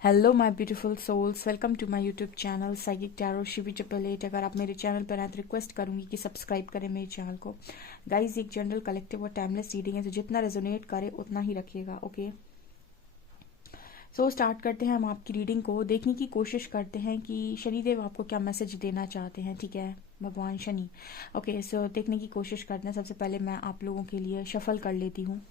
Hello my beautiful souls, welcome to my YouTube channel psychic tarot Shivi triple eight. अगर आप मेरे channel पर आए तो रिक्वेस्ट करूंगी कि सब्सक्राइब करें मेरे चैनल को। गाइस, एक जनरल कलेक्टिव और टाइमलेस रीडिंग है, तो जितना रेजोनेट करे उतना ही रखिएगा। ओके, सो स्टार्ट करते हैं। हम आपकी रीडिंग को देखने की कोशिश करते हैं कि शनिदेव आपको क्या मैसेज देना चाहते हैं। ठीक है, भगवान शनि। ओके, सो देखने की कोशिश करते हैं। सबसे पहले मैं आप लोगों के लिए शफल कर लेती हूँ।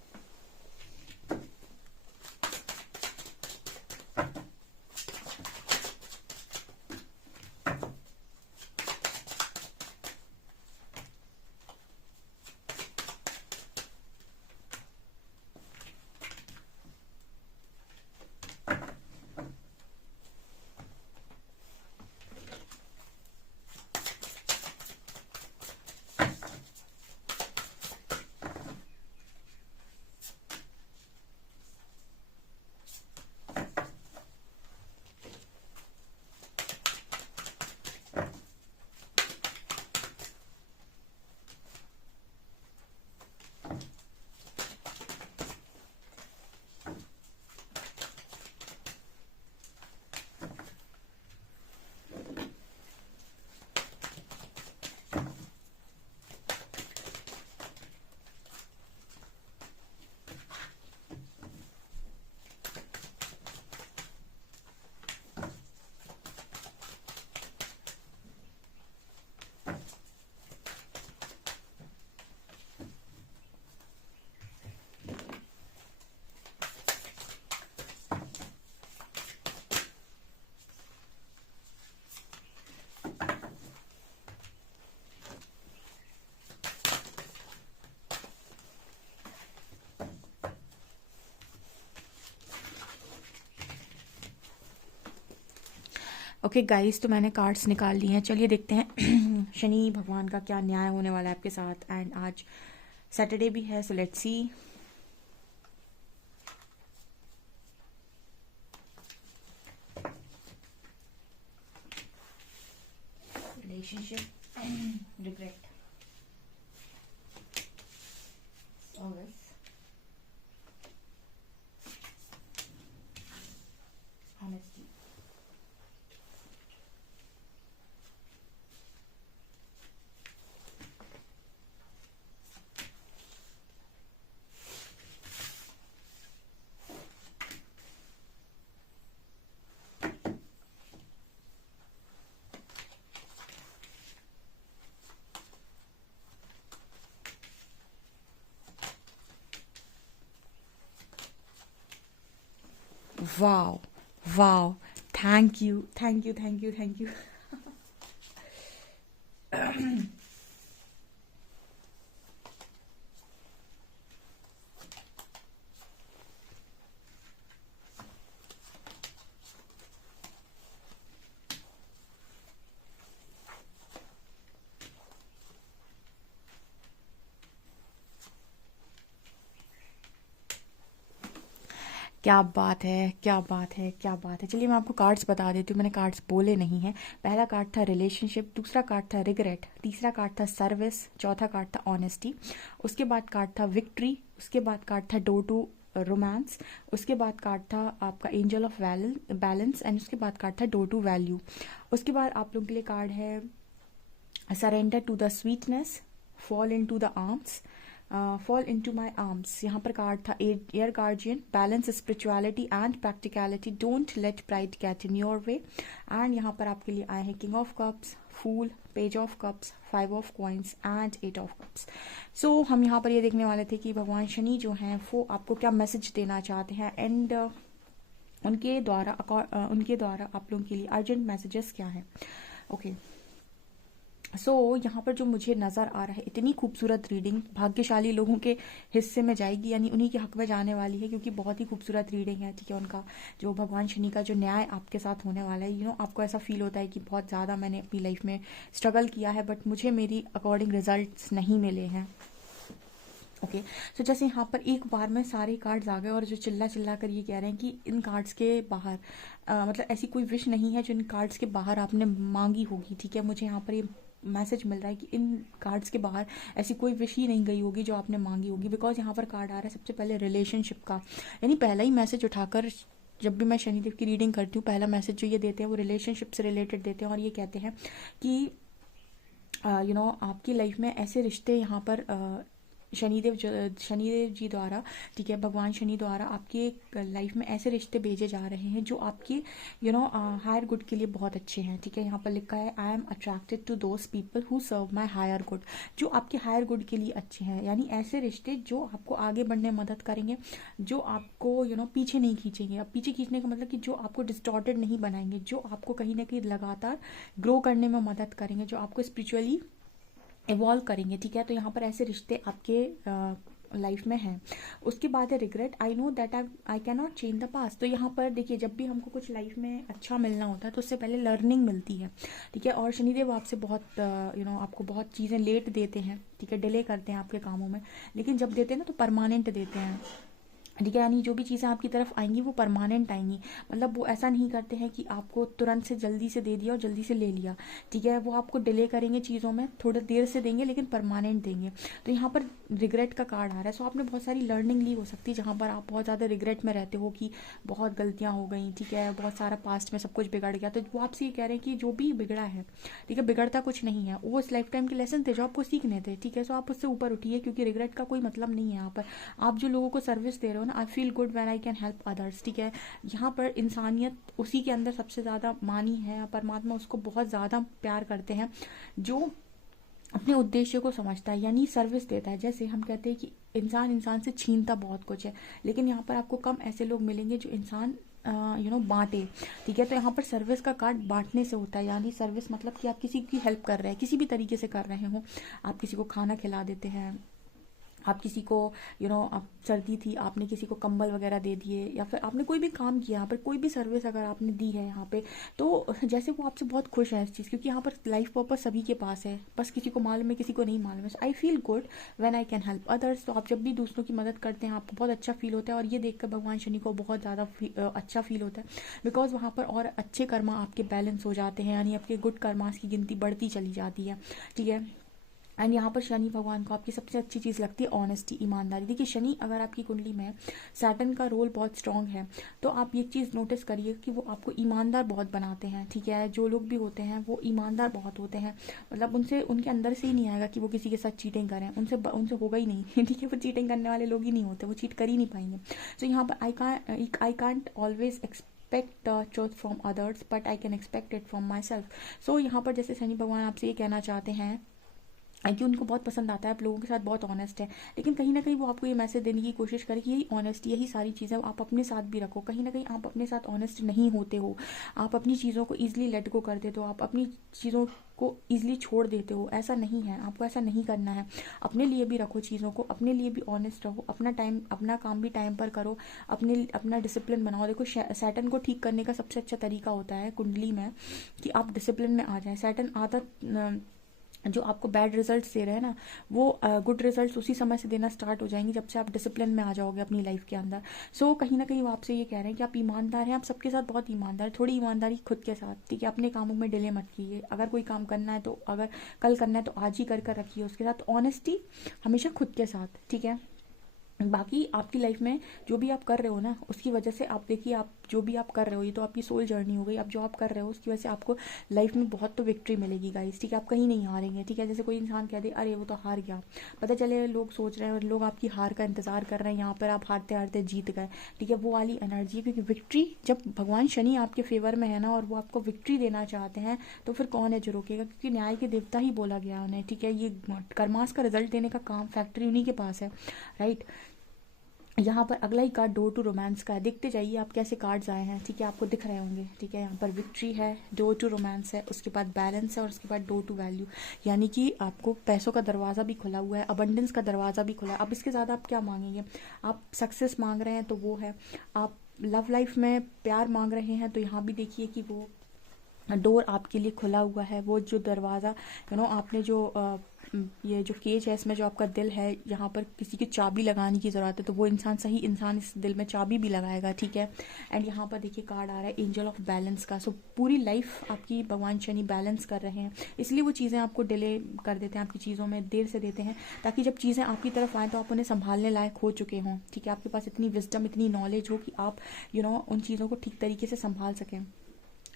ओके गाइस, तो मैंने कार्ड्स निकाल लिए हैं। चलिए देखते हैं शनि भगवान का क्या न्याय होने वाला है आपके साथ। एंड आज सैटरडे भी है, so let's see. Relationship, regret, always, honesty. Wow, wow, thank you, thank you, thank you, thank you. क्या बात है, क्या बात है, क्या बात है। चलिए मैं आपको कार्ड्स बता देती हूँ, मैंने कार्ड्स बोले नहीं हैं। पहला कार्ड था रिलेशनशिप, दूसरा कार्ड था रिग्रेट, तीसरा कार्ड था सर्विस, चौथा कार्ड था ऑनेस्टी, उसके बाद कार्ड था विक्ट्री, उसके बाद कार्ड था डोर टू रोमांस, उसके बाद कार्ड था आपका एंजल ऑफ बैलेंस, एंड उसके बाद कार्ड था डोर टू वैल्यू। उसके बाद आप लोगों के लिए कार्ड है surrender to the sweetness, fall into the arms, fall into my arms. यहाँ पर कार्ड था air guardian, balance spirituality and practicality, don't let pride get in your way. And यहाँ पर आपके लिए आए हैं king of cups, fool, page of cups, five of coins and eight of cups. So हम यहाँ पर ये देखने वाले थे कि भगवान शनि जो हैं वो आपको क्या मैसेज देना चाहते हैं। एंड उनके द्वारा आप लोगों के लिए अर्जेंट मैसेजेस क्या हैं। ओके, सो यहाँ पर जो मुझे नज़र आ रहा है, इतनी खूबसूरत रीडिंग भाग्यशाली लोगों के हिस्से में जाएगी, यानी उन्हीं के हक में जाने वाली है, क्योंकि बहुत ही खूबसूरत रीडिंग है। ठीक है, उनका जो भगवान शनि का जो न्याय आपके साथ होने वाला है, आपको ऐसा फील होता है कि बहुत ज़्यादा मैंने अपनी लाइफ में स्ट्रगल किया है, बट मुझे मेरी अकॉर्डिंग रिजल्ट्स नहीं मिले हैं। ओके, सो जैसे यहाँ पर एक बार में सारे कार्ड्स आ गए और जो चिल्ला चिल्ला कर ये कह रहे हैं कि इन कार्ड्स के बाहर मतलब ऐसी कोई विश नहीं है जो इन कार्ड्स के बाहर आपने मांगी होगी। ठीक है, मुझे यहाँ पर ये मैसेज मिल रहा है कि इन कार्ड्स के बाहर ऐसी कोई विश ही नहीं गई होगी जो आपने मांगी होगी। बिकॉज यहाँ पर कार्ड आ रहा है सबसे पहले रिलेशनशिप का, यानी पहला ही मैसेज उठाकर जब भी मैं शनिदेव की रीडिंग करती हूँ, पहला मैसेज जो ये देते हैं वो रिलेशनशिप से रिलेटेड देते हैं, और ये कहते हैं कि आपकी लाइफ में ऐसे रिश्ते यहाँ पर शनिदेव जी द्वारा, ठीक है, भगवान शनि द्वारा आपके लाइफ में ऐसे रिश्ते भेजे जा रहे हैं जो आपके हायर गुड के लिए बहुत अच्छे हैं, ठीक है। यहाँ पर लिखा है I am attracted to those people who serve my higher good, जो आपके हायर गुड के लिए अच्छे हैं, यानी ऐसे रिश्ते जो आपको आगे बढ़ने में मदद करेंगे, जो आपको पीछे नहीं खींचेंगे। अब पीछे खींचने का मतलब कि जो आपको डिस्टॉर्टेड नहीं बनाएंगे, जो आपको कहीं ना कहीं लगातार ग्रो करने में मदद करेंगे, जो आपको स्पिरिचुअली इवॉल्व करेंगे, ठीक है। तो यहाँ पर ऐसे रिश्ते आपके लाइफ में हैं। उसके बाद है regret, I know that I can not change the past. तो यहाँ पर देखिए, जब भी हमको कुछ लाइफ में अच्छा मिलना होता है तो उससे पहले लर्निंग मिलती है, ठीक है। और शनिदेव आपसे बहुत आपको बहुत चीज़ें लेट देते हैं, ठीक है, डिले करते हैं आपके कामों में, लेकिन जब देते हैं ना तो परमानेंट देते हैं, ठीक है। यानी जो भी चीज़ें आपकी तरफ आएंगी वो परमानेंट आएंगी, मतलब वो ऐसा नहीं करते हैं कि आपको तुरंत से जल्दी से दे दिया और जल्दी से ले लिया, ठीक है। वो आपको डिले करेंगे चीज़ों में, थोड़ी देर से देंगे लेकिन परमानेंट देंगे। तो यहाँ पर रिग्रेट का कार्ड आ रहा है। सो आपने बहुत सारी लर्निंग ली हो सकती है जहाँ पर आप बहुत ज़्यादा रिग्रेट में रहते हो कि बहुत गलतियाँ हो गई, ठीक है, बहुत सारा पास्ट में सब कुछ बिगड़ गया। तो वो आपसे ये कह रहे हैं कि जो भी बिगड़ा है, ठीक है, बिगड़ता कुछ नहीं है, वो इस लाइफ टाइम के लेसन थे जो आपको सीखने थे, ठीक है। सो आप उससे ऊपर उठिए, क्योंकि रिग्रेट का कोई मतलब नहीं है। यहाँ पर आप जो लोगों को सर्विस दे रहे हो ना, I feel good when I can help others, ठीक है। यहाँ पर इंसानियत उसी के अंदर सबसे ज़्यादा मानी है, परमात्मा उसको बहुत ज़्यादा प्यार करते हैं जो अपने उद्देश्य को समझता है, यानी सर्विस देता है। जैसे हम कहते हैं कि इंसान से छीनता बहुत कुछ है, लेकिन यहाँ पर आपको कम ऐसे लोग मिलेंगे जो इंसान बांटे, ठीक है। तो यहाँ पर सर्विस का कार्ड बांटने से होता है, यानी सर्विस मतलब कि आप किसी की हेल्प कर रहे हैं, किसी भी तरीके से कर रहे हो। आप किसी को खाना खिला देते हैं, आप किसी को आप सर्दी थी आपने किसी को कंबल वगैरह दे दिए, या फिर आपने कोई भी काम किया, यहाँ पर कोई भी सर्विस अगर आपने दी है यहाँ पे, तो जैसे वो आपसे बहुत खुश है इस चीज़, क्योंकि यहाँ पर लाइफ पर्पस सभी के पास है, बस किसी को मालूम है किसी को नहीं मालूम है। I feel good when I can help others. तो आप जब भी दूसरों की मदद करते हैं आपको बहुत अच्छा फील होता है, और ये देखकर भगवान शनि को बहुत ज़्यादा अच्छा फील होता है, बिकॉज वहाँ पर और अच्छे कर्मा आपके बैलेंस हो जाते हैं, यानी आपके गुड कर्मास की गिनती बढ़ती चली जाती है, ठीक है। एंड यहाँ पर शनि भगवान को आपकी सबसे अच्छी चीज़ लगती है ऑनेस्टी, ईमानदारी। देखिए शनि अगर आपकी कुंडली में सैटर्न का रोल बहुत स्ट्रांग है, तो आप ये चीज़ नोटिस करिए कि वो आपको ईमानदार बहुत बनाते हैं, ठीक है। जो लोग भी होते हैं वो ईमानदार बहुत होते हैं, मतलब उनसे उनके अंदर से ही नहीं आएगा कि वो किसी के साथ चीटिंग करें, उनसे होगा ही नहीं ठीक है। वो चीटिंग करने वाले लोग ही नहीं होते, वो चीट कर ही नहीं पाएंगे। सो यहाँ पर I can't always expect truth from others but I can expect it from myself. So यहाँ पर जैसे शनि भगवान आपसे ये कहना चाहते हैं कि उनको बहुत पसंद आता है आप लोगों के साथ बहुत ऑनेस्ट है, लेकिन कहीं ना कहीं वो आपको ये मैसेज देने की कोशिश करे कि यही ऑनेस्टी, यही सारी चीज़ें आप अपने साथ भी रखो। कहीं ना कहीं आप अपने साथ ऑनेस्ट नहीं होते हो, आप अपनी चीज़ों को ईजिली लेट गो कर देते हो, आप अपनी चीज़ों को ईजिली छोड़ देते हो। ऐसा नहीं है, आपको ऐसा नहीं करना है। अपने लिए भी रखो चीज़ों को, अपने लिए भी ऑनेस्ट रहो, अपना काम भी टाइम पर करो, अपना डिसिप्लिन बनाओ। देखो सैटर्न को ठीक करने का सबसे अच्छा तरीका होता है कुंडली में कि आप डिसिप्लिन में आ जाए। सैटर्न आदत जो आपको बैड रिजल्ट्स दे रहे हैं ना, वो गुड रिजल्ट्स उसी समय से देना स्टार्ट हो जाएंगे जब से आप डिसिप्लिन में आ जाओगे अपनी लाइफ के अंदर। सो कहीं ना कहीं वो आपसे ये कह रहे हैं कि आप ईमानदार हैं, आप सबके साथ बहुत ईमानदार, थोड़ी ईमानदारी खुद के साथ, ठीक है। अपने कामों में डिले मत कीजिए, अगर कोई काम करना है तो अगर कल करना है तो आज ही कर रखिए, उसके साथ ऑनेस्टी हमेशा खुद के साथ, ठीक है। बाकी आपकी लाइफ में जो भी आप कर रहे हो ना, उसकी वजह से आप देखिए, आप जो भी आप कर रहे हो ये तो आपकी सोल जर्नी हो गई। आप जो आप कर रहे हो उसकी वजह से आपको लाइफ में बहुत तो विक्ट्री मिलेगी गाइस, ठीक है। आप कहीं नहीं हारेंगे, ठीक है। जैसे कोई इंसान कह दे अरे वो तो हार गया, पता चले लोग सोच रहे हैं और लोग आपकी हार का इंतजार कर रहे हैं, यहाँ पर आप हारते हारते जीत गए, ठीक है। वो वाली एनर्जी, क्योंकि विक्ट्री जब भगवान शनि आपके फेवर में है ना और वो आपको विक्ट्री देना चाहते हैं, तो फिर कौन है जो रोकेगा, क्योंकि न्याय के देवता ही बोला गया उन्हें, ठीक है। ये कर्मास का रिजल्ट देने का काम फैक्ट्री उन्हीं के पास है, राइट। यहाँ पर अगला ही कार्ड डोर टू रोमांस का है। देखते जाइए आप कैसे कार्ड्स आए हैं, ठीक है, आपको दिख रहे होंगे, ठीक है। यहाँ पर विक्ट्री है, डोर टू रोमांस है, उसके बाद बैलेंस है, और उसके बाद डोर टू वैल्यू, यानी कि आपको पैसों का दरवाज़ा भी खुला हुआ है, अबंडेंस का दरवाज़ा भी खुला है। अब इसके ज़्यादा आप क्या मांगेंगे, आप सक्सेस मांग रहे हैं तो वो है, आप लव लाइफ में प्यार मांग रहे हैं तो यहाँ भी देखिए कि वो डोर आपके लिए खुला हुआ है। वो जो दरवाज़ा आपने जो ये जो केज है इसमें जो आपका दिल है, यहाँ पर किसी की चाबी लगाने की ज़रूरत है, तो वो इंसान, सही इंसान इस दिल में चाबी भी लगाएगा, ठीक है। एंड यहाँ पर देखिए कार्ड आ रहा है एंजल ऑफ बैलेंस का। सो पूरी लाइफ आपकी भगवान शनि बैलेंस कर रहे हैं, इसलिए वो चीज़ें आपको डिले कर देते हैं, आपकी चीज़ों में देर से देते हैं, ताकि जब चीज़ें आपकी तरफ आएँ तो आप उन्हें संभालने लायक हो चुके हों, ठीक है। आपके पास इतनी विजडम, इतनी नॉलेज हो कि आप उन चीज़ों को ठीक तरीके से संभाल सकें।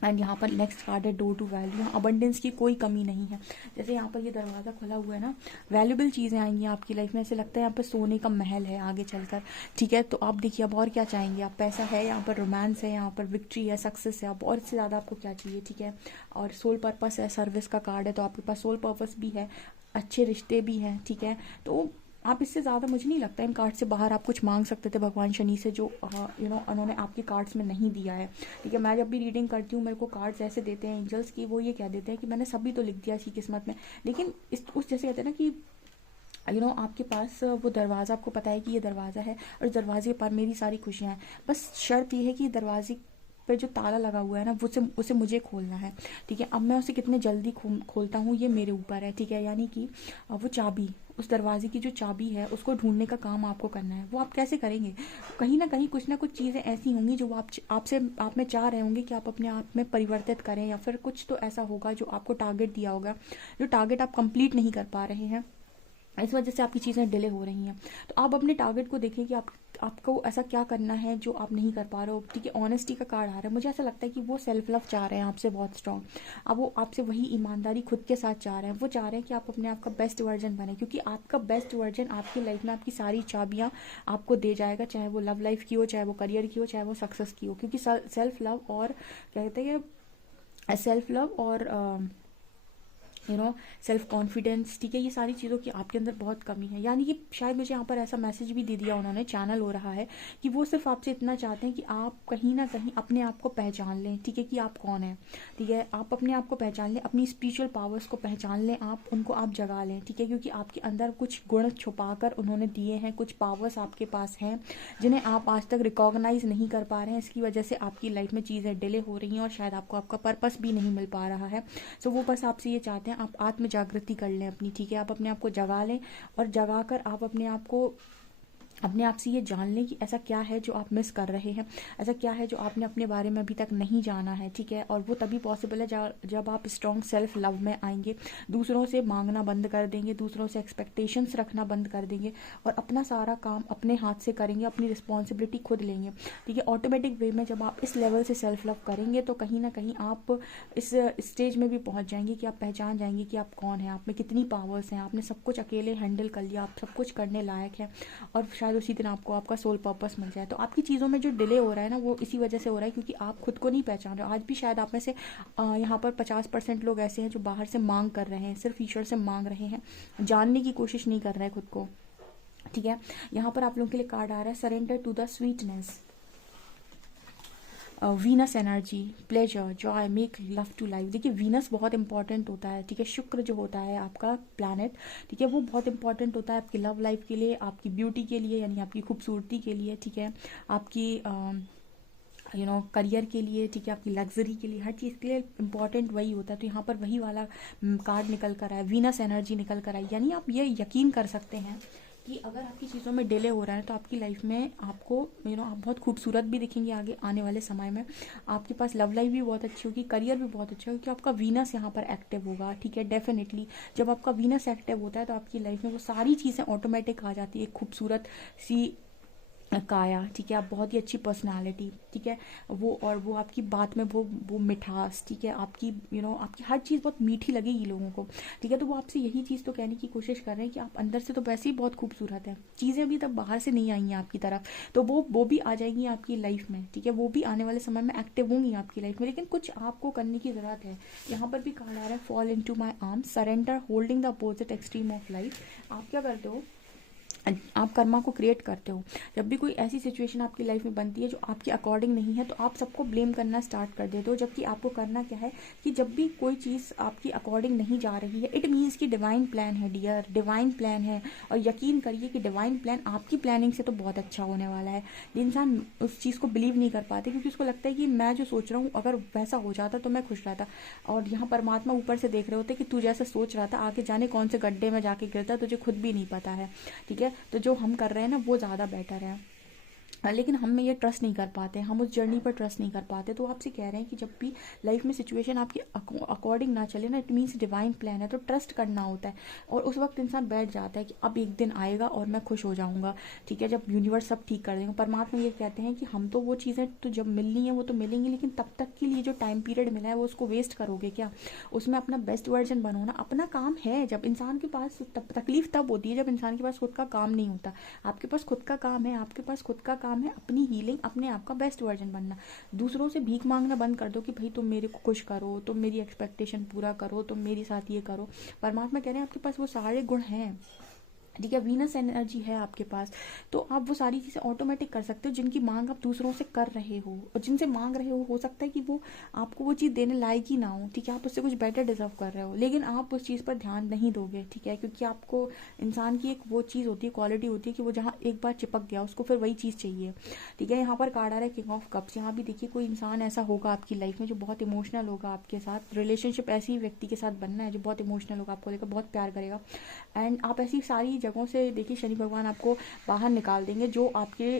एंड यहाँ पर नेक्स्ट कार्ड है डोर टू वैल्यू। अबंडेंस की कोई कमी नहीं है। जैसे यहाँ पर ये दरवाज़ा खुला हुआ है ना, वैल्यूबल चीज़ें आएंगी आपकी लाइफ में। ऐसे लगता है यहाँ पर सोने का महल है आगे चलकर, ठीक है। तो आप देखिए अब और क्या चाहेंगे आप। पैसा है, यहाँ पर रोमांस है, यहाँ पर विक्ट्री है, सक्सेस है, अब और इससे ज़्यादा आपको क्या चाहिए, ठीक है। और सोल पर्पस है, सर्विस का कार्ड है, तो आपके पास सोल पर्पस भी है, अच्छे रिश्ते भी हैं, ठीक है। तो आप इससे ज़्यादा, मुझे नहीं लगता इन कार्ड से बाहर आप कुछ मांग सकते थे भगवान शनि से, जो उन्होंने आपके कार्ड्स में नहीं दिया है, ठीक है। मैं जब भी रीडिंग करती हूँ, मेरे को कार्ड्स ऐसे देते हैं एंजल्स की, वो ये कह देते हैं कि मैंने सभी तो लिख दिया इसी किस्मत में, लेकिन उस जैसे कहते हैं ना कि आपके पास वो दरवाज़ा, आपको पता है कि ये दरवाज़ा है और इस दरवाजे पर मेरी सारी खुशियाँ हैं, बस शर्त ये है कि दरवाजे पे जो ताला लगा हुआ है ना, उसे मुझे खोलना है, ठीक है। अब मैं उसे कितने जल्दी खोलता हूँ ये मेरे ऊपर है, ठीक है। यानी कि वो चाबी, उस दरवाजे की जो चाबी है उसको ढूंढने का काम आपको करना है। वो आप कैसे करेंगे? कहीं ना कहीं कुछ ना कुछ चीज़ें ऐसी होंगी जो आप में चाह रहे होंगे कि आप अपने आप में परिवर्तित करें, या फिर कुछ तो ऐसा होगा जो आपको टारगेट दिया होगा, जो टारगेट आप कंप्लीट नहीं कर पा रहे हैं, इस वजह से आपकी चीज़ें डिले हो रही हैं। तो आप अपने टारगेट को देखें कि आपको ऐसा क्या करना है जो आप नहीं कर पा रहे हो, ठीक है। ऑनेस्टी का कार्ड आ रहा है, मुझे ऐसा लगता है कि वो सेल्फ लव चाह रहे हैं आपसे बहुत स्ट्रॉन्ग। अब वो आपसे वही ईमानदारी खुद के साथ चाह रहे हैं, वो चाह रहे हैं कि आप अपने आप का बेस्ट वर्जन बने, क्योंकि आपका बेस्ट वर्जन आपकी लाइफ में आपकी सारी चाबियाँ आपको दे जाएगा, चाहे वो लव लाइफ की हो, चाहे वो करियर की हो, चाहे वो सक्सेस की हो। क्योंकि सेल्फ लव और कहते हैं सेल्फ लव और सेल्फ कॉन्फिडेंस, ठीक है, ये सारी चीज़ों की आपके अंदर बहुत कमी है। यानी कि शायद मुझे यहाँ पर ऐसा मैसेज भी दे दिया उन्होंने, चैनल हो रहा है कि वो सिर्फ आपसे इतना चाहते हैं कि आप कहीं ना कहीं अपने आप को पहचान लें, ठीक है, कि आप कौन हैं, ठीक है। आप अपने आप को पहचान लें, अपनी स्पिरिचुअल पावर्स को पहचान लें, उनको आप जगा लें, ठीक है। क्योंकि आपके अंदर कुछ गुण छुपा कर उन्होंने दिए हैं, कुछ पावर्स आपके पास हैं जिन्हें आप आज तक रिकॉग्नाइज नहीं कर पा रहे हैं। इसकी वजह से आपकी लाइफ में चीज़ें डिले हो रही हैं और शायद आपको आपका पर्पस भी नहीं मिल पा रहा है। सो वो बस आपसे ये चाहते हैं आप आत्म जागृति कर लें अपनी, ठीक है। आप अपने आप को जगा लें और जगा कर आप अपने आप से ये जान लें कि ऐसा क्या है जो आप मिस कर रहे हैं, ऐसा क्या है जो आपने अपने बारे में अभी तक नहीं जाना है, ठीक है। और वो तभी पॉसिबल है जब आप स्ट्रॉन्ग सेल्फ लव में आएंगे, दूसरों से मांगना बंद कर देंगे, दूसरों से एक्सपेक्टेशंस रखना बंद कर देंगे और अपना सारा काम अपने हाथ से करेंगे, अपनी रिस्पॉन्सिबिलिटी खुद लेंगे, ठीक है। ऑटोमेटिक वे में जब आप इस लेवल से सेल्फ लव करेंगे तो कहीं ना कहीं आप इस स्टेज में भी पहुंच जाएंगे कि आप पहचान जाएंगे कि आप कौन हैं, आप में कितनी पावर्स हैं, आपने सब कुछ अकेले हैंडल कर लिया, आप सब कुछ करने लायक हैं, और उसी दिन आपको आपका सोल पर्पस मिल जाए। तो आपकी चीज़ों में जो डिले हो रहा है ना, वो इसी वजह से हो रहा है क्योंकि आप खुद को नहीं पहचान रहे हो। आज भी शायद आप में से यहाँ पर 50% लोग ऐसे हैं जो बाहर से मांग कर रहे हैं, सिर्फ ईश्वर से मांग रहे हैं, जानने की कोशिश नहीं कर रहे हैं खुद को, ठीक है। यहाँ पर आप लोगों के लिए कार्ड आ रहा है surrender to the sweetness, Venus energy, pleasure, joy, make love to life. देखिए वीनस बहुत इंपॉर्टेंट होता है, ठीक है। शुक्र जो होता है आपका प्लैनेट, ठीक है, वो बहुत इंपॉर्टेंट होता है आपकी लव लाइफ के लिए, आपकी ब्यूटी के लिए, यानी आपकी खूबसूरती के लिए, ठीक है, आपकी करियर के लिए, ठीक है, आपकी लग्जरी के लिए, हर चीज़ के लिए इंपॉर्टेंट वही होता है। तो यहाँ पर वही वाला कार्ड निकल कर आया, वीनस एनर्जी निकल कर आई। यानी आप ये यकीन कर सकते हैं कि अगर आपकी चीज़ों में डिले हो रहा है तो आपकी लाइफ में आपको आप बहुत खूबसूरत भी दिखेंगे आगे आने वाले समय में। आपके पास लव लाइफ भी बहुत अच्छी होगी, करियर भी बहुत अच्छा होगा, क्योंकि आपका वीनस यहाँ पर एक्टिव होगा, ठीक है। डेफिनेटली जब आपका वीनस एक्टिव होता है तो आपकी लाइफ में वो सारी चीज़ें ऑटोमेटिक आ जाती है, खूबसूरत सी काया, ठीक है, आप बहुत ही अच्छी पर्सनालिटी, ठीक है, वो आपकी बात में वो मिठास, ठीक है, आपकी आपकी हर चीज़ बहुत मीठी लगेगी लोगों को, ठीक है। तो वो आपसे यही चीज़ तो कहने की कोशिश कर रहे हैं कि आप अंदर से तो वैसे ही बहुत खूबसूरत हैं, चीज़ें अभी तक बाहर से नहीं आई हैं आपकी तरफ, तो वो भी आ जाएंगी आपकी लाइफ में, ठीक है। वो भी आने वाले समय में एक्टिव होंगी आपकी लाइफ में, लेकिन कुछ आपको करने की ज़रूरत है। यहाँ पर भी कार्ड आ रहा है fall into my arm, surrender, holding the opposite extreme of life. आप क्या करते हो आप कर्मा को क्रिएट करते हो। जब भी कोई ऐसी सिचुएशन आपकी लाइफ में बनती है जो आपके अकॉर्डिंग नहीं है, तो आप सबको ब्लेम करना स्टार्ट कर देते हो, जबकि आपको करना क्या है कि जब भी कोई चीज़ आपकी अकॉर्डिंग नहीं जा रही है, इट मीन्स कि डिवाइन प्लान है डियर, डिवाइन प्लान है। और यकीन करिए कि डिवाइन प्लान आपकी प्लानिंग से तो बहुत अच्छा होने वाला है। इंसान उस चीज़ को बिलीव नहीं कर पाते, क्योंकि उसको लगता है कि मैं जो सोच रहा हूँ अगर वैसा हो जाता तो मैं खुश रहता। और यहाँ परमात्मा ऊपर से देख रहे होते कि तू जैसा सोच रहा था आगे जाने कौन से गड्ढे में जाके गिरता तुझे खुद भी नहीं पता है। ठीक है, तो जो हम कर रहे हैं ना वो ज़्यादा बेटर है। लेकिन हम में ये ट्रस्ट नहीं कर पाते, हम उस जर्नी पर ट्रस्ट नहीं कर पाते। तो आपसे कह रहे हैं कि जब भी लाइफ में सिचुएशन आपके अकॉर्डिंग ना चले ना, इट मीन्स डिवाइन प्लान है, तो ट्रस्ट करना होता है। और उस वक्त इंसान बैठ जाता है कि अब एक दिन आएगा और मैं खुश हो जाऊंगा। ठीक है, जब यूनिवर्स सब ठीक कर देंगे। परमात्मा ये कहते हैं कि हम तो वो चीज़ें तो जब मिलनी है वो तो मिलेंगी, लेकिन तब तक के लिए जो टाइम पीरियड मिला है वो उसको वेस्ट करोगे क्या? उसमें अपना बेस्ट वर्जन बनो ना। अपना काम है, जब इंसान के पास तकलीफ तब होती है जब इंसान के पास खुद का काम नहीं होता। आपके पास खुद का काम है, आपके पास खुद का काम है अपनी हीलिंग, अपने आप का बेस्ट वर्जन बनना। दूसरों से भीख मांगना बंद कर दो कि भाई तुम मेरे को खुश करो, तुम मेरी एक्सपेक्टेशन पूरा करो, तुम मेरे साथ ये करो। परमात्मा कह रहे हैं आपके पास वो सारे गुण हैं। ठीक है, वीनस एनर्जी है आपके पास, तो आप वो सारी चीज़ें ऑटोमेटिक कर सकते हो जिनकी मांग आप दूसरों से कर रहे हो। और जिनसे मांग रहे हो सकता है कि वो आपको वो चीज़ देने लायक ही ना हो। ठीक है, आप उससे कुछ बेटर डिजर्व कर रहे हो, लेकिन आप उस चीज़ पर ध्यान नहीं दोगे। ठीक है, क्योंकि आपको इंसान की एक वो चीज़ होती है, क्वालिटी होती है कि वो जहाँ एक बार चिपक गया उसको फिर वही चीज़ चाहिए। ठीक है, यहाँ पर कार्ड आ रहा है किंग ऑफ कप्स। यहाँ भी देखिए कोई इंसान ऐसा होगा आपकी लाइफ में जो बहुत इमोशनल होगा आपके साथ। रिलेशनशिप ऐसी व्यक्ति के साथ बनना है जो बहुत इमोशनल होगा, आपको लेकर बहुत प्यार करेगा। एंड आप ऐसी सारी जगहों से देखिए शनि भगवान आपको बाहर निकाल देंगे जो आपके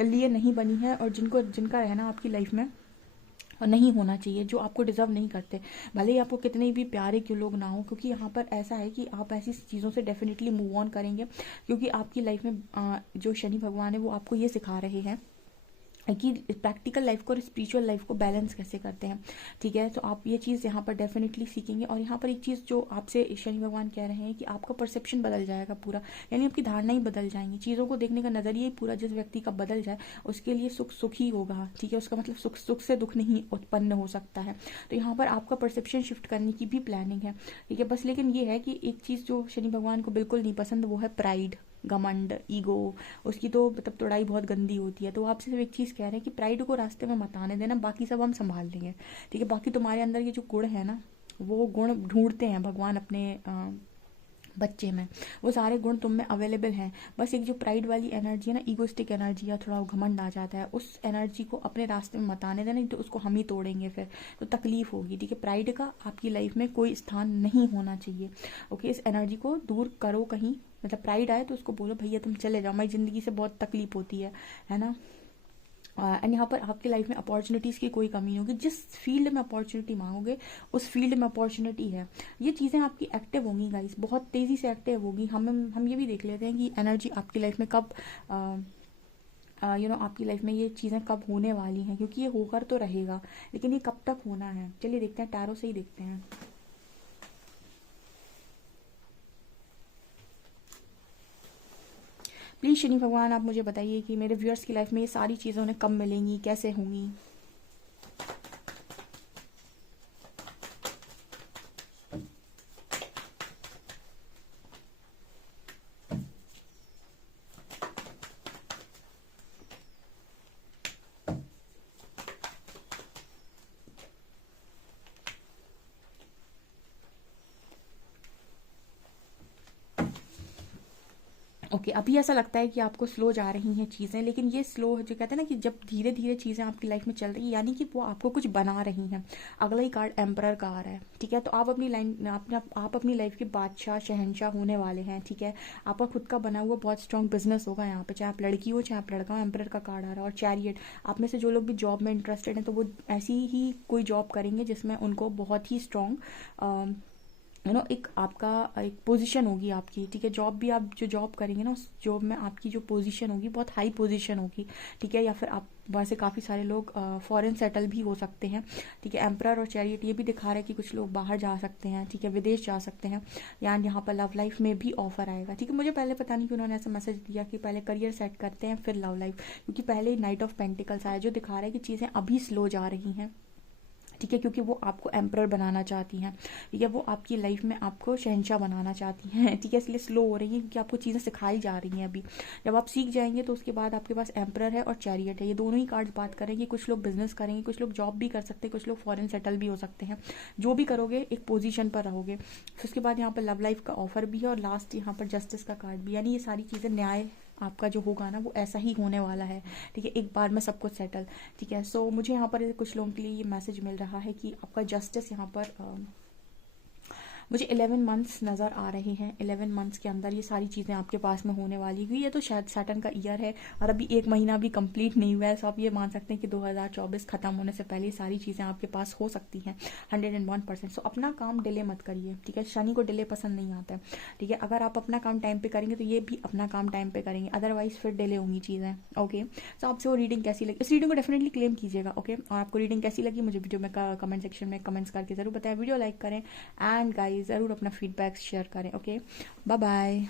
लिए नहीं बनी है, और जिनका रहना आपकी लाइफ में और नहीं होना चाहिए, जो आपको डिजर्व नहीं करते। भले ही आपको कितने भी प्यारे क्यों लोग ना हो, क्योंकि यहाँ पर ऐसा है कि आप ऐसी चीज़ों से डेफिनेटली मूव ऑन करेंगे। क्योंकि आपकी लाइफ में जो शनि भगवान है वो आपको ये सिखा रहे हैं कि प्रैक्टिकल लाइफ को और स्पिरिचुअल लाइफ को बैलेंस कैसे करते हैं। ठीक है, तो आप ये चीज़ यहाँ पर डेफिनेटली सीखेंगे। और यहाँ पर एक चीज़ जो आपसे शनि भगवान कह रहे हैं कि आपका परसेप्शन बदल जाएगा पूरा, यानी आपकी धारणा ही बदल जाएंगी, चीज़ों को देखने का नज़रिया ही पूरा जिस व्यक्ति का बदल जाए उसके लिए सुख सुख ही होगा। ठीक है, उसका मतलब सुख सुख से दुख नहीं उत्पन्न हो सकता है। तो यहाँ पर आपका परसेप्शन शिफ्ट करने की भी प्लानिंग है। ठीक है, बस लेकिन ये है कि एक चीज़ जो शनि भगवान को बिल्कुल नहीं पसंद वो है प्राइड, घमंड, ईगो। उसकी तो मतलब तोड़ाई बहुत गंदी होती है। तो आपसे सिर्फ एक चीज़ कह रहे हैं कि प्राइड को रास्ते में मत आने देना, बाकी सब हम संभाल लेंगे। ठीक है, बाकी तुम्हारे अंदर ये जो गुण है ना, वो गुण ढूंढते हैं भगवान अपने बच्चे में, वो सारे गुण तुम में अवेलेबल हैं। बस एक जो प्राइड वाली एनर्जी है ना, ईगोस्टिक एनर्जी या थोड़ा घमंड आ जाता है, उस एनर्जी को अपने रास्ते में मत आने देना, नहीं तो उसको हम ही तोड़ेंगे फिर, तो तकलीफ होगी। ठीक है, प्राइड का आपकी लाइफ में कोई स्थान नहीं होना चाहिए। ओके, इस एनर्जी को दूर करो कहीं। मतलब प्राइड आए तो उसको बोलो भैया तुम चले जाओ, मेरी ज़िंदगी से बहुत तकलीफ होती है ना। एंड यहाँ पर आपकी लाइफ में अपॉर्चुनिटीज़ की कोई कमी नहीं होगी। जिस फील्ड में अपॉर्चुनिटी मांगोगे उस फील्ड में अपॉर्चुनिटी है। ये चीज़ें आपकी एक्टिव होंगी गाइस, बहुत तेज़ी से एक्टिव होगी। हम ये भी देख लेते हैं कि एनर्जी आपकी लाइफ में कब आपकी लाइफ में ये चीज़ें कब होने वाली हैं, क्योंकि ये होकर तो रहेगा, लेकिन ये कब तक होना है। चलिए देखते हैं, टैरो से ही देखते हैं। प्लीज़ शनि भगवान आप मुझे बताइए कि मेरे व्यूअर्स की लाइफ में ये सारी चीज़ें उन्हें कब मिलेंगी, कैसे होंगी। ओके, अभी ऐसा लगता है कि आपको स्लो जा रही हैं चीज़ें, लेकिन ये स्लो जो कहते हैं ना कि जब धीरे धीरे चीज़ें आपकी लाइफ में चल रही है, यानी कि वो आपको कुछ बना रही हैं। अगला ही कार्ड एम्परर का आ रहा है। ठीक है, तो आप अपनी लाइन आप अपनी लाइफ के बादशाह शहंशाह होने वाले हैं। ठीक है, आपका खुद का बना हुआ बहुत स्ट्रॉन्ग बिजनेस होगा यहाँ पे, चाहे आप लड़की हो चाहे आप लड़का हो। एम्परर का कार्ड आ रहा है। और चैरियट, आप में से जो लोग भी जॉब में इंटरेस्टेड हैं तो वो ऐसी ही कोई जॉब करेंगे जिसमें उनको बहुत ही स्ट्रॉन्ग एक आपका एक पोजीशन होगी आपकी। ठीक है, जॉब भी आप जो जॉब करेंगे ना उस जॉब में आपकी जो पोजीशन होगी बहुत हाई पोजीशन होगी। ठीक है, या फिर आप वैसे काफ़ी सारे लोग फॉरेन सेटल भी हो सकते हैं। ठीक है, एम्परर और चैरियट ये भी दिखा रहा है कि कुछ लोग बाहर जा सकते हैं। ठीक है, विदेश जा सकते हैं, यानी यहाँ पर लव लाइफ में भी ऑफर आएगा। ठीक है, मुझे पहले पता नहीं कि उन्होंने ऐसा मैसेज दिया कि पहले करियर सेट करते हैं फिर लव लाइफ, क्योंकि पहले नाइट ऑफ पेंटिकल्स आया जो दिखा रहा है कि चीज़ें अभी स्लो जा रही हैं। ठीक है, क्योंकि वो आपको एम्परर बनाना चाहती हैं, ठीक है, वो आपकी लाइफ में आपको शहंशाह बनाना चाहती हैं, ठीक है, इसलिए स्लो हो रही है क्योंकि आपको चीज़ें सिखाई जा रही हैं अभी। जब आप सीख जाएंगे तो उसके बाद आपके पास एम्परर है और चैरियट है, ये दोनों ही कार्ड्स बात करेंगे। कुछ लोग बिजनेस करेंगे, कुछ लोग जॉब भी कर सकते हैं, कुछ लोग फॉरेन सेटल भी हो सकते हैं। जो भी करोगे एक पोजीशन पर रहोगे। फिर उसके बाद यहाँ पर लव लाइफ का ऑफर भी है और लास्ट यहाँ पर जस्टिस का कार्ड भी, यानी ये सारी चीज़ें न्याय आपका जो होगा ना वो ऐसा ही होने वाला है, ठीक है, एक बार में सब कुछ सेटल, ठीक है। सो मुझे यहाँ पर कुछ लोगों के लिए ये मैसेज मिल रहा है कि आपका जस्टिस यहाँ पर मुझे 11 मंथ्स नज़र आ रहे हैं। 11 मंथ्स के अंदर ये सारी चीज़ें आपके पास में होने वाली हुई है। तो शायद सैटर्न का ईयर है और अभी एक महीना भी कंप्लीट नहीं हुआ है, सो आप ये मान सकते हैं कि 2024 ख़त्म होने से पहले ये सारी चीज़ें आपके पास हो सकती हैं 101%। सो अपना काम डिले मत करिए, ठीक है, शनि को डिले पसंद नहीं आता है, ठीक है। अगर आप अपना काम टाइम पे करेंगे तो ये भी अपना काम टाइम पे करेंगे, अदरवाइज फिर डिले होंगी चीज़ें, ओके। सो आपसे वो रीडिंग कैसी लगी, इस रीडिंग को डेफिनेटली क्लेम कीजिएगा, ओके। और आपको रीडिंग कैसी लगी मुझे वीडियो में कमेंट सेक्शन में कमेंट्स करके ज़रूर बताएं, वीडियो लाइक करें एंड गाइस ज़रूर अपना फीडबैक शेयर करें, ओके। Bye bye.